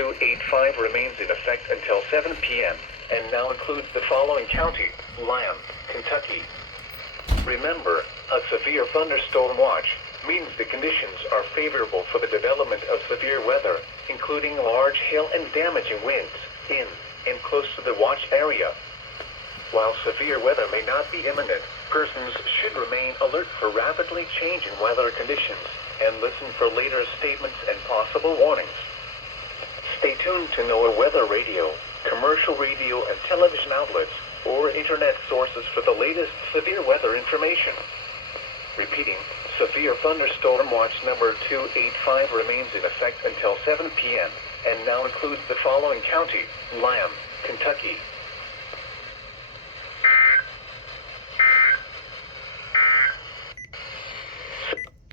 285 remains in effect until 7 p.m. and now includes the following county: Lyon, Kentucky. Remember, a severe thunderstorm watch means the conditions are favorable for the development of severe weather, including large hail and damaging winds in and close to the watch area. While severe weather may not be imminent, persons should remain alert for rapidly changing weather conditions and listen for later statements and possible warnings. Stay tuned to NOAA weather radio, commercial radio and television outlets, or internet sources for the latest severe weather information. Repeating, severe thunderstorm watch number 285 remains in effect until 7 p.m. and now includes the following county: Lyon, Kentucky.